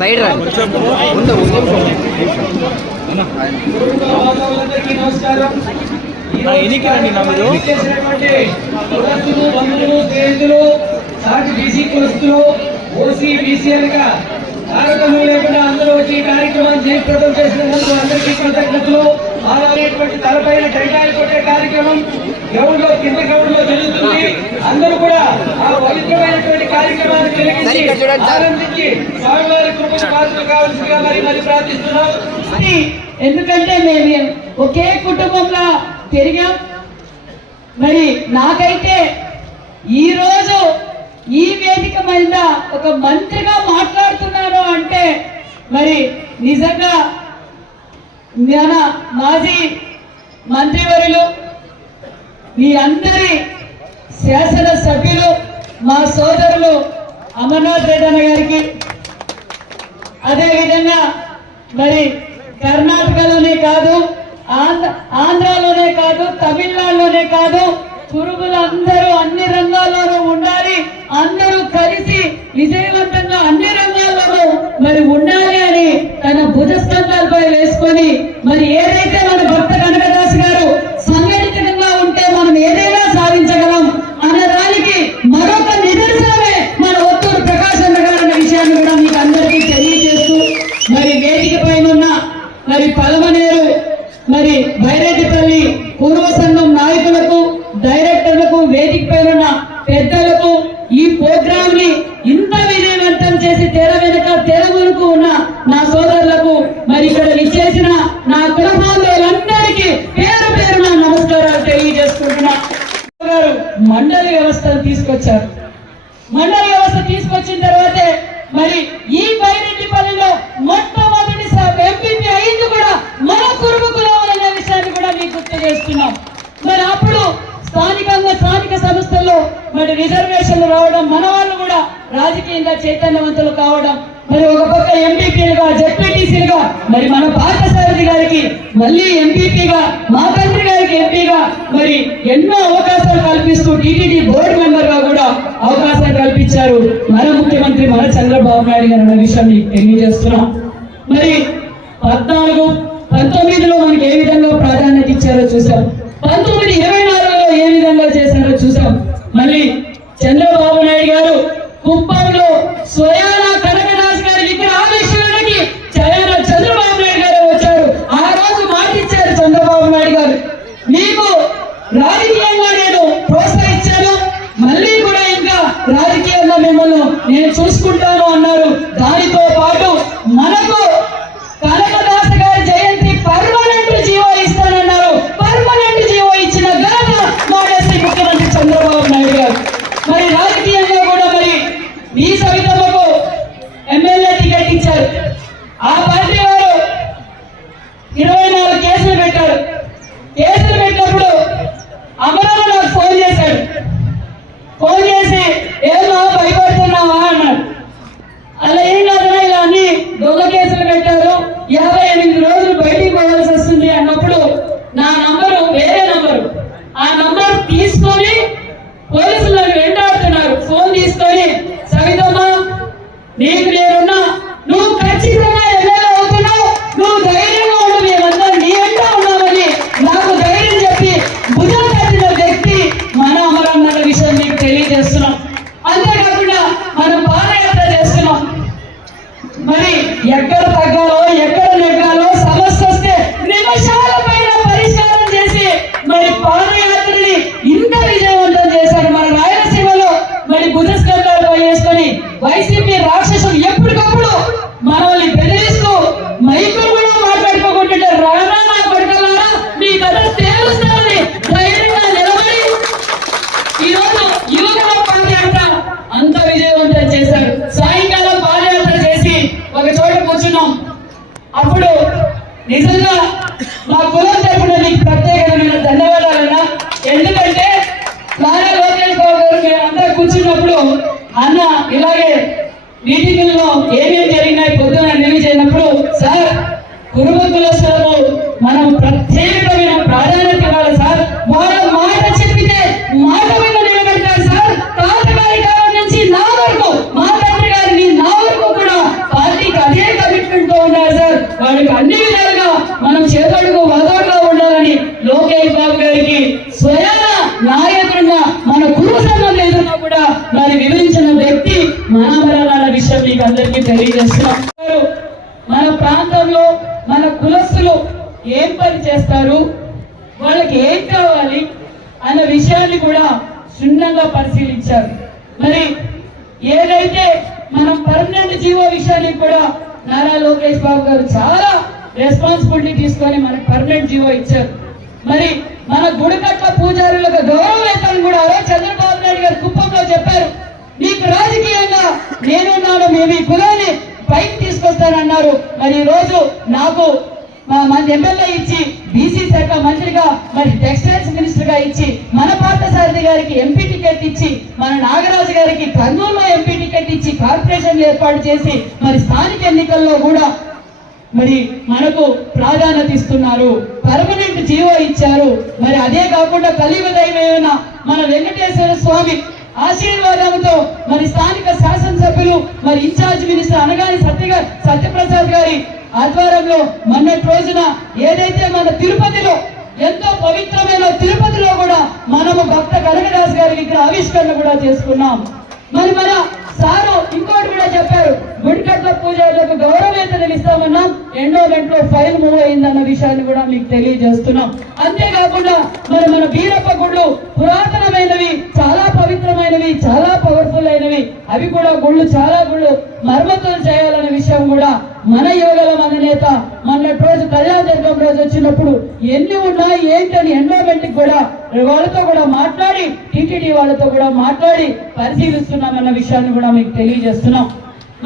Side ముందు అందరికీ నమస్కారం రండి నా మీరు కులస్తులు బంధువులు స్నేహితులు సాటి బీసీ కులస్తులు ఓసీ బీసీఎల్ తారతమ్యం లేకుండా అందరూ వచ్చి ఈ కార్యక్రమాన్ని జయప్రదం చేసినందుకు అందరికీ కృతజ్ఞతలు. అలాగేటువంటి తలపైన టెంకాయలు కొట్టే కార్యక్రమం గ్రౌండ్లో కింద గ్రౌండ్లో జరుగుతుంది. అందరూ కూడా ఆ పవిత్రమైనటువంటి కార్యక్రమాన్ని తిరిగి. ఆనందించి స్వామివారి కృపకు పాత్రలు కావాల్సిందిగా మరి మరి ప్రార్థిస్తున్నాం. ఎందుకంటే మేము ఒకే కుటుంబంలో పెరిగాం. మరి నాకైతే ఈ రోజు మీద ఒక మంత్రిగా మాట్లాడుతున్నాను అంటే మరి నిజంగా మన మాజీ మంత్రివర్యులు మీ అందరి శాసన సభ్యులు మా సోదరులు అమర్నాథ్ రెడ్డి అన్న గారికి అదే విధంగా మరి కర్ణాటకలోనే కాదు ఆంధ్ర ఆంధ్రాలోనే కాదు తమిళనాడులోనే కాదు పురుగులందరూ అన్ని రంగాల్లోనూ ఉండాలి అందరూ కలిసి విజయవంతంగా అన్ని రంగాల్లోనూ మరి ఉండాలి అని తన భుజస్కంధాలపై వేసుకొని మరి ఏదైతే మన భక్త కనకదాస్ గారు సంఘటితంగా ఉంటే మనం ఏదైనా సాధించగలం అన్నదానికి మరొక నిదర్శనమే మన ఒత్తూరు ప్రకాశం గారు అన్న విషయాన్ని కూడా మీకు అందరికీ తెలియజేస్తూ మరి వేదిక పైన మరి పలమనేరు మరి బైరెడ్డిపల్లి పూర్వ సంఘం నాయకులకు డైరెక్టర్లకు వేదిక పైన పెద్దలకు ఈ ప్రోగ్రామ్ని ఇంత విజయవంతం చేసి తెర వెనుక తెర వరకు ఉన్న సంస్థల్లో మరి రిజర్వేషన్లు రావడం మన వాళ్ళు కూడా రాజకీయంగా చైతన్యవంతులు కావడం మరి ఒక పక్క ఎంపీపీలుగా జెడ్పీటీసీలుగా మరి మన పార్థసారథి గారికి మళ్ళీ ఎంపీపీగా మా తండ్రి గారికి ఎంపీగా మరి ఎన్నో అవకాశాలు కల్పిస్తూ టీటీడీ బోర్డు మెంబర్గా కూడా అవకాశాలు కల్పించారు. మన ముఖ్యమంత్రి మన చంద్రబాబు నాయుడు గారు అన్న విషయాన్ని తెలియజేస్తున్నాం. మరి పద్నాలుగు పంతొమ్మిదిలో మనకి ఏ విధంగా ప్రాధాన్యత ఇచ్చారో చూసాం పంతొమ్మిది ఇరవై మళ్ళీ తీసుకొని పోలీసు మరి భుజస్కంధాలు వేసుకొని వైసీపీ రాక్షసులు ఎప్పటికప్పుడు మనల్ని బెదిరిస్తూ మైకులు కూడా మాట్లాడుకోకుంటుంటే రానా నా కొడుకలారా మీ కథ తేలుస్తానని ధైర్యంగా నిలబడి ఈ రోజు యువకుల పాదయాత్ర అంత విజయవంతం చేశారు సాయంకాలం పాదయాత్ర చేసి ఒక చోట కూర్చున్నాం అప్పుడు నిజంగా మా కులం తరపున మీకు ప్రత్యేకమైన ధన్యవాదాలన్నా ఎందుకంటే నారా లోకేష్ బాబు గారు మేము అందరూ కూర్చున్నప్పుడు అన్న ఇలాగే మీటింగ్ ఏమేమి జరిగినాయి పొద్దున రిలీజ్ సార్ మహాబలాల విషయం మీకు అందరికీ తెలియజేస్తున్నాం. మన ప్రాంతంలో మన కులస్తులు ఏం పని చేస్తారు? వాళ్ళకి ఏం కావాలి? అన్న విషయాన్ని కూడా క్షుణ్ణంగా పరిశీలించారు. మరి ఏదైతే మనం పర్మనెంట్ జీవో విషయానికి కూడా నారా లోకేష్ బాబు గారు చాలా రెస్పాన్సిబిలిటీ తీసుకొని మనకు పర్మనెంట్ జీవో ఇచ్చారు. మరి మన గుడికట్ల పూజారులకు గౌరవ వేతనం కూడా అదే చంద్రబాబు నాయుడు గారు కుప్పంలో చెప్పారు. మీకు రాజకీయంగా నేనున్నాను మేము ఈ కులాన్ని పైకి తీసుకొస్తానన్నారు. మరి ఈరోజు రోజు నాకు మా మన ఎమ్మెల్యే ఇచ్చి బీసీ శాఖ మంత్రిగా మరి టెక్స్టైల్స్ మినిస్టర్గా ఇచ్చి మన పార్థసారథి గారికి ఎంపీ టికెట్ ఇచ్చి మన నాగరాజు గారికి కర్నూలులో ఎంపీ టికెట్ ఇచ్చి కార్పొరేషన్ ఏర్పాటు చేసి మరి స్థానిక ఎన్నికల్లో కూడా మరి మనకు ప్రాధాన్యత ఇస్తున్నారు. పర్మనెంట్ జీవో ఇచ్చారు. మరి అదే కాకుండా కలియుగ దైవమైన మన వెంకటేశ్వర స్వామి ఆశీర్వాదాలతో మరి స్థానిక శాసనసభ్యులు మరి ఇన్ఛార్జ్ మినిస్టర్ అనగాని సత్య సత్యప్రసాద్ గారి ఆధ్వర్యంలో మొన్నటి రోజున ఏదైతే మన తిరుపతిలో ఎంతో పవిత్రమైన తిరుపతిలో కూడా మనము భక్త కనకదాస్ గారి విగ్రహ ఆవిష్కరణ కూడా చేసుకున్నాం. మరి మన సారు ఇంకోటి కూడా చెప్పారు గుడికట్ల పూజలకు గౌరవేతనం ఇస్తామన్నాం ఎండోమెంట్లో ఫైల్ మూవ్ అయిందన్న విషయాన్ని కూడా మీకు తెలియజేస్తున్నాం. అంతేకాకుండా మరి మన బీరప్ప గుళ్ళు పురాతన చాలా పవిత్రమైనవి చాలా పవర్ఫుల్ అయినవి అవి కూడా గుళ్ళు చాలా గుళ్ళు మరమ్మతులు చేయాలనే విషయం కూడా మన యోగల మన నేత మొన్నటి రోజు కళ్యాణ దుర్గం రోజు వచ్చినప్పుడు ఎన్ని ఉన్నా ఏంటని ఎండోమెంట్ కూడా వాళ్ళతో కూడా మాట్లాడి టీటీడీ వాళ్ళతో కూడా మాట్లాడి పరిశీలిస్తున్నామన్న విషయాన్ని కూడా మీకు తెలియజేస్తున్నాం.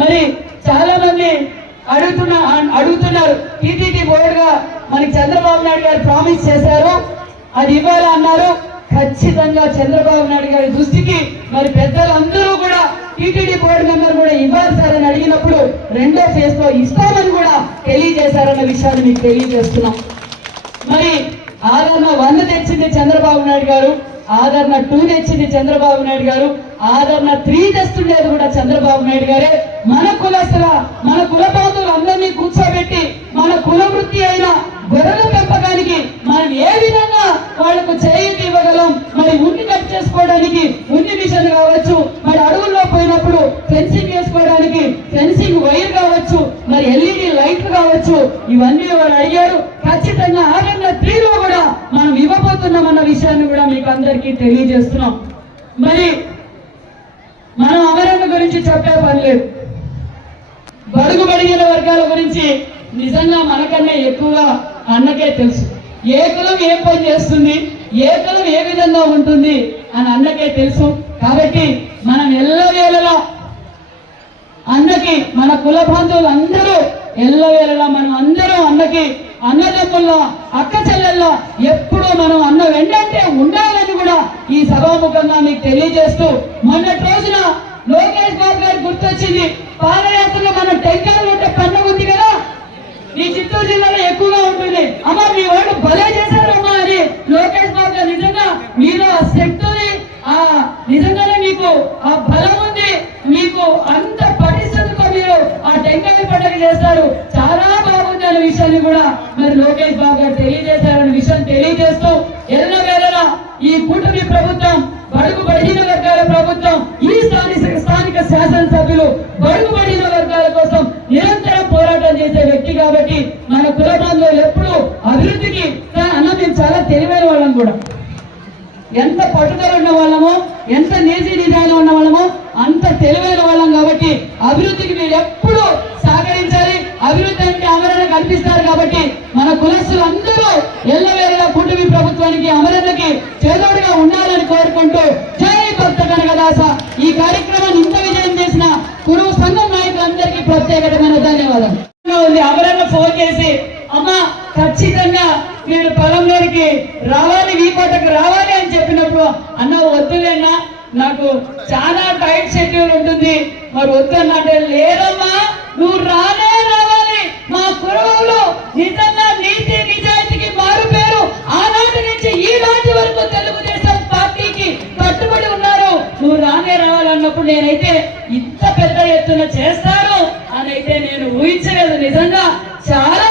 మరి చాలా మంది అడుగుతున్నా అడుగుతున్నారు టీటీడీ బోర్డుగా మనకి చంద్రబాబు నాయుడు గారు ప్రామిస్ చేశారు అది ఇవ్వాలి అన్నారు. ఖచ్చితంగా చంద్రబాబు నాయుడు గారి దృష్టికి మరి పెద్దలందరూ కూడా టీటీడీ బోర్డు మెంబర్ కూడా ఇవ్వాలి సార్ అని అడిగినప్పుడు రెండో ఫేజ్లో ఇస్తామని కూడా తెలియజేశారన్న విషయాన్ని మీకు తెలియజేస్తున్నాం. మరి ఆదరణ వన్ తెచ్చింది చంద్రబాబు నాయుడు గారు ఆదరణ టూ తెచ్చింది చంద్రబాబు నాయుడు గారు ఆదరణ త్రీ తెస్తుండేది కూడా చంద్రబాబు నాయుడు గారే. మన కులస్తుల మన కుల అందరినీ కూర్చోబెట్టి మన కుల వృత్తి అయిన గొర్రెల పెంపకానికి మనం ఏ విధంగా వాళ్ళకు చేయూతి ఇవ్వగలం మరి ఉన్ని కట్ చేసుకోవడానికి ఉన్ని మిషన్ కావచ్చు మరి అడవుల్లో పోయినప్పుడు ఫెన్సింగ్ వేసుకోవడానికి ఫెన్సింగ్ వైర్ కావచ్చు మరి ఎల్ఈడి లైట్లు కావచ్చు ఇవన్నీ వాడు అడిగారు ఖచ్చితంగా ఆగంగా త్రీలో కూడా మనం ఇవ్వబోతున్నాం అన్న విషయాన్ని కూడా మీకు అందరికీ తెలియజేస్తున్నాం మరి మనం అమరణ గురించి చెప్పే పని లేదు బడుగు బడిగిన వర్గాల గురించి నిజంగా మనకన్నా ఎక్కువగా అన్నకే తెలుసు ఏ కులం ఏ పని చేస్తుంది ఏ కులం ఏ విధంగా ఉంటుంది అని అన్నకే తెలుసు. కాబట్టి మనం ఎల్లవేళలా అన్నకి మన కుల బంధువులు అందరూ ఎల్లవేళలా మనం అందరం అన్నకి అన్నదమ్ముల్లో అక్క చెల్లెల్లో ఎప్పుడూ మనం అన్న వెంటంటే ఉండాలని కూడా ఈ సభాముఖంగా మీకు తెలియజేస్తూ మొన్నటి రోజున లోకేష్ బాబు గారు గుర్తొచ్చింది పాదయాత్రలో మనం టెంకాయలు ఉంటే పండుగ ఉంది కదా? ఈ చిత్తూరు జిల్లాలో ఎక్కువగా ఉంటుంది. అమ్మా మీ వాళ్ళు భలే చేశారమ్మా చాలా తెలివైన వాళ్ళం కూడా. ఎంత పట్టుదల ఉన్న వాళ్ళమో ఎంత నిజీ నిదానం ఉన్న వాళ్ళమో అంత తెలివైన వాళ్ళం కాబట్టి అభివృద్ధికి మీరు ఎప్పుడూ సహకరించాలి. అభివృద్ధి అంటే అమరణ కల్పిస్తారు కాబట్టి మన కులస్తులు అందరూ ఎల్లవేళలా కూటమి ప్రభుత్వానికి అమరణకి చేదోడుగా ఉండాలని కోరుకుంటూ జై భక్త కనకదాస. ఈ కార్యక్రమాన్ని ఇంత విజయం చేసిన కురువు సంఘం నాయకులందరికీ ప్రత్యేకమైన ధన్యవాదాలు. ఉంది. అమరన్న ఫోన్ చేసి అమ్మా ఖచ్చితంగా మీరు పొలంలోనికి రావాలి ఈ కోటకు రావాలి అని చెప్పినప్పుడు అన్న వద్దులేనా నాకు చాలా టైట్ షెడ్యూల్ ఉంటుంది. మరి వద్దన్నా అంటే లేదమ్మా నువ్వు రానే రావాలి. మా కురవంలో నిజంగా నీతి నిజాయితీకి మారు పేరు. ఆనాటి నుంచి ఈ నాటి వరకు తెలుగుదేశం పార్టీకి కట్టుబడి ఉన్నారు. నువ్వు రానే రావాలన్నప్పుడు నేనైతే ఇంత పెద్ద ఎత్తున చేస్తాను అని అయితే నేను ఊహించలేదు. నిజంగా చాలా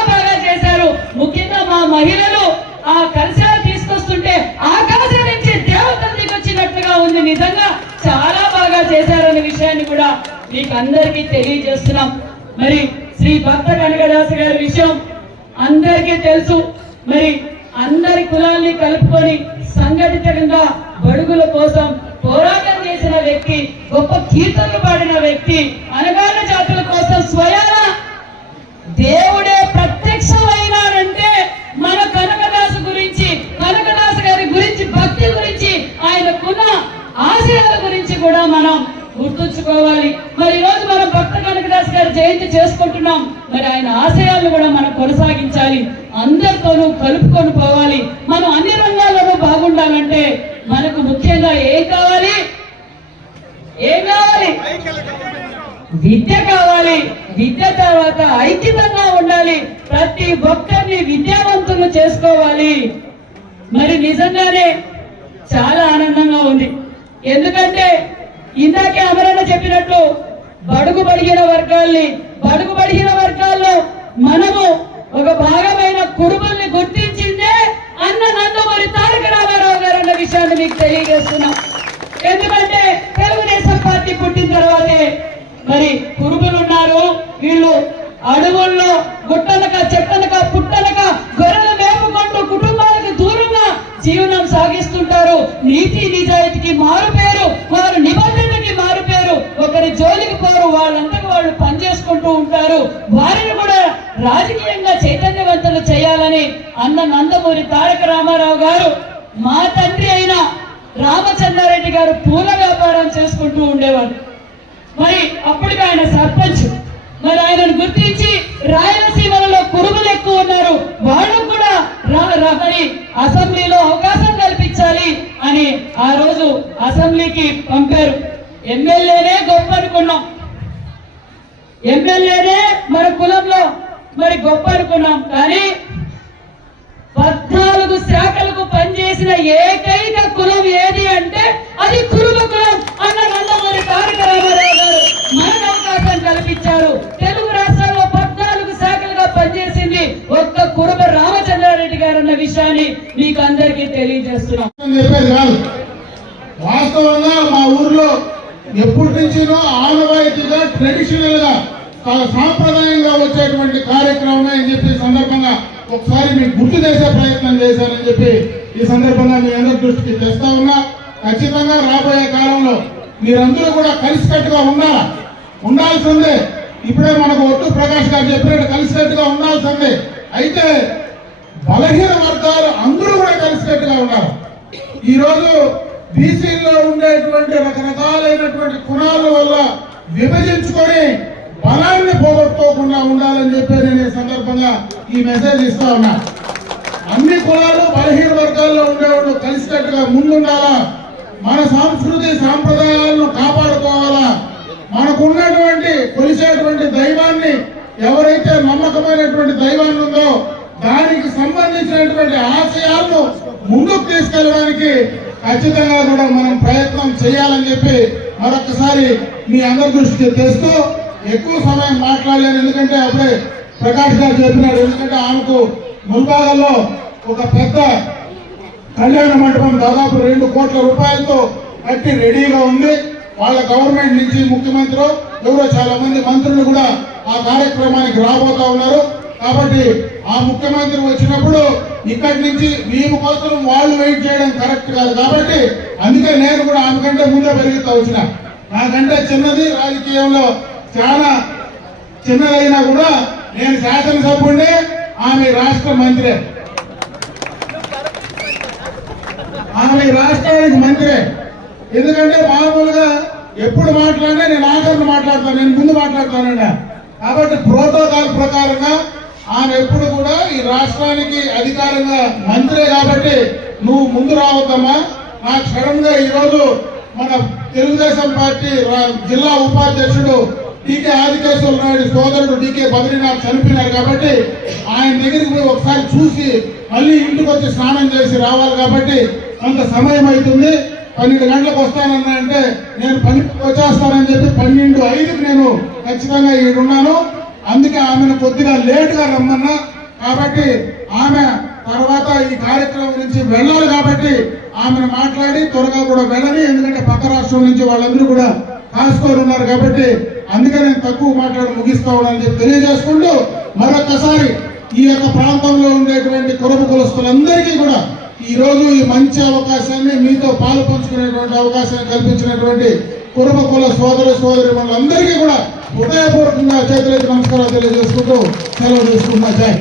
మహిళలు ఆ కలశాలు తీసుకొస్తుంటే ఆకాశం నుంచి దేవతలు దిగొచ్చినట్లుగా ఉంది. నిజంగా చాలా బాగా చేశారనే విషయాన్ని కూడా మీకు అందరికీ తెలియజేస్తున్నాం. మరి శ్రీ భక్త కనకదాస గారి విషయం అందరికీ తెలుసు. మరి అందరి కులాల్ని కలుపుకొని సంఘటితంగా బడుగుల కోసం పోరాటం చేసిన వ్యక్తి గొప్ప కీర్తనలు పాడిన వ్యక్తి అనగాన జాతుల కోసం స్వయాన దేవుడే ప్రత్యక్షమైనాడంటే గుర్తుంచుకోవాలి మరి రోజు మనం భక్త కనకదాస్ గారి జయంతి చేసుకుంటున్నాం. మరి ఆయన ఆశయాలను కూడా మనం కొనసాగించాలి. అందరితోనూ కలుపుకొని పోవాలి. మనం అన్ని రంగాల్లోనూ బాగుండాలంటే మనకు ముఖ్యంగా ఏం కావాలి? ఏం కావాలి? విద్య కావాలి. విద్య తర్వాత ఐక్యతంగా ఉండాలి. ప్రతి ఒక్కరిని విద్యావంతులు చేసుకోవాలి. మరి నిజంగానే చాలా ఆనందంగా ఉంది. ఎందుకంటే ఇందాకే అమరణ చెప్పినట్లు బడుగు బడిగిన వర్గాల్ని బడుగు బడిగిన వర్గాల్లో మనము ఒక భాగమైన కుటుంబాన్ని గుర్తించిందే అన్న నందమూరి తారక రామారావు గారు అన్న విషయాన్ని మీకు తెలియజేస్తున్నాం. ఎందుకంటే తెలుగుదేశం పార్టీ పుట్టిన తర్వాతే మరి కురుబులు ఉన్నారు. వీళ్ళు అడవుల్లో గుట్టనక చెట్టనక పుట్టనక గొర్రెలు మేపుకుంటూ కుటుంబాలకు దూరంగా జీవనం సాగిస్తుంటారు. నీతి నిజాయితీకి మారు పేరు వారు నిబంధన పేరు జోలికి పోరు వాళ్ళంతకు వాళ్ళు పనిచేసుకుంటూ ఉంటారు. వారిని కూడా రాజకీయంగా చైతన్యవంతులు చేయాలని అన్న నందమూరి తారక రామారావు గారు మా తండ్రి అయిన రామచంద్రారెడ్డి గారు పూల వ్యాపారం చేసుకుంటూ ఉండేవారు. మరి అప్పటికి ఆయన సర్పంచ్. మరి ఆయనను గుర్తించి రాయలసీమలలో కురుములు ఎక్కువ ఉన్నారు. వాళ్ళు కూడా మరి అసెంబ్లీలో అవకాశం కల్పించాలి అని ఆ రోజు అసెంబ్లీకి పంపారు. ఎమ్మెల్యేనే గొప్ప అనుకున్నాం. ఎమ్మెల్యేనే మన కులంలో మరి గొప్ప అనుకున్నాం. కానీ పద్నాలుగు శాఖలకు పనిచేసిన ఏకైక కులం ఏది అంటే అది కురుమ కులం అన్న నందమూరి తారక రామారావు గారు మనకు అవకాశం కల్పించారు. తెలుగు రాష్ట్రాల్లో పద్నాలుగు శాఖలుగా పనిచేసింది ఒక్క కురుమ రామచంద్రారెడ్డి గారు అన్న విషయాన్ని మీకు అందరికీ తెలియజేస్తున్నాం వాస్తవంగా మా ఊర్లో ఎప్పటి నుంచినో ఆనవాయితీగా ట్రెడిషనల్గా చాలా సాంప్రదాయంగా వచ్చేటువంటి కార్యక్రమమే అని చెప్పి సందర్భంగా ఒకసారి మీకు గుర్తు చేసే ప్రయత్నం చేశానని చెప్పి ఈ సందర్భంగా మీ అందరి దృష్టికి తెస్తా ఉన్నా. ఖచ్చితంగా రాబోయే కాలంలో మీరందరూ కూడా కలిసికట్టుగా ఉండాలా? ఉండాల్సిందే. ఇప్పుడే మనకు ఒట్టు ప్రకాష్ గారు చెప్పినట్టు కలిసికట్టుగా ఉండాల్సిందే. అయితే బలహీన వర్గాలు అందరూ కూడా కలిసికట్టుగా ఉన్నారు ఈరోజు బీసీల్లో ఉండేటువంటి రకరకాలైనటువంటి కుణాల వల్ల విభజించుకొని బలాన్ని పోగొట్టుకోకుండా ఉండాలని చెప్పి నేను సందర్భంగా ఈ మెసేజ్ ఇస్తా ఉన్నా. అన్ని కులాలు బలహీన వర్గాల్లో ఉండేవాళ్ళు కలిసికట్టుగా ముందుండాలా? మన సంస్కృతి సాంప్రదాయాలను కాపాడుకోవాలా? మనకున్నటువంటి కొలిసేటువంటి దైవాన్ని ఎవరైతే నమ్మకమైనటువంటి దైవాన్ని ఉందో దానికి సంబంధించినటువంటి ఆశయాలను ముందుకు తీసుకెళ్ళడానికి ఖచ్చితంగా కూడా మనం ప్రయత్నం చేయాలని చెప్పి మరొకసారి మీ అందరి దృష్టికి తెస్తూ ఎక్కువ సమయం మాట్లాడలేను. ఎందుకంటే అప్పుడే ప్రకాష్ గారు చెప్పినాడు ఎందుకంటే ఆమెకు ముల్బాగల్లో ఒక పెద్ద కళ్యాణ మండపం దాదాపు రెండు కోట్ల రూపాయలతో కట్టి రెడీగా ఉంది. వాళ్ళ గవర్నమెంట్ నుంచి ముఖ్యమంత్రి ఎవరో చాలా మంది మంత్రులు కూడా ఆ కార్యక్రమానికి రాబోతా ఉన్నారు. కాబట్టి ఆ ముఖ్యమంత్రి వచ్చినప్పుడు ఇక్కడి నుంచి మేము కోసం వాళ్ళు వెయిట్ చేయడం కరెక్ట్ కాదు కాబట్టి అందుకే నేను కూడా ఆమె కంటే ముందే పెరుగుతూ వచ్చిన. నాకంటే చిన్నది రాజకీయంలో చాలా చిన్నదైనా కూడా నేను శాసనసభ్యుడిని ఆమె రాష్ట్ర మంత్రి. ఆమె రాష్ట్రానికి మంత్రే. ఎందుకంటే మామూలుగా ఎప్పుడు మాట్లాడినా నేను ఆఖరిని మాట్లాడతాను నేను ముందు మాట్లాడతానండి కాబట్టి ప్రోటోకాల్ ప్రకారంగా ఆమె ఎప్పుడు కూడా ఈ రాష్ట్రానికి అధికారంగా మంత్రే కాబట్టి నువ్వు ముందు రావద్దమ్మా. నాకు సడన్గా ఈరోజు మన తెలుగుదేశం పార్టీ రా- జిల్లా ఉపాధ్యక్షుడు టీకే ఆదికేశ్వర నాయుడు సోదరుడు డీకే బద్రీనాథ్ చనిపోయినారు కాబట్టి ఆయన దగ్గరికి పోయి ఒకసారి చూసి మళ్ళీ ఇంటికి వచ్చి స్నానం చేసి రావాలి కాబట్టి కొంత సమయం అవుతుంది. పన్నెండు గంటలకు వస్తానన్నా అంటే నేను పన్నెండు వచ్చేస్తానని చెప్పి పన్నెండు ఐదుకి నేను ఖచ్చితంగా ఈడున్నాను. అందుకే ఆమెను కొద్దిగా లేటుగా రమ్మన్నా. కాబట్టి ఆమె తర్వాత ఈ కార్యక్రమం నుంచి వెళ్ళాలి కాబట్టి ఆమెను మాట్లాడి త్వరగా కూడా వెళ్ళని ఎందుకంటే పక్క రాష్ట్రం నుంచి వాళ్ళందరూ కూడా కాసుకొని ఉన్నారు కాబట్టి అందుకే నేను తక్కువ మాట్లాడి ముగిస్తా ఉన్నానని చెప్పి తెలియజేసుకుంటూ మరొకసారి ఈ యొక్క ప్రాంతంలో ఉండేటువంటి కురపు కులస్తులందరికీ కూడా ఈ రోజు ఈ మంచి అవకాశాన్ని మీతో పాలు పంచుకునేటువంటి అవకాశాన్ని కల్పించినటువంటి కుటుంబ కుల సోదరు సోదరి వాళ్ళందరికీ కూడా హృదయపూర్వకంగా చేతులైతే నమస్కారాలు తెలియజేసుకుంటూ సెలవు తీసుకుంటున్నా.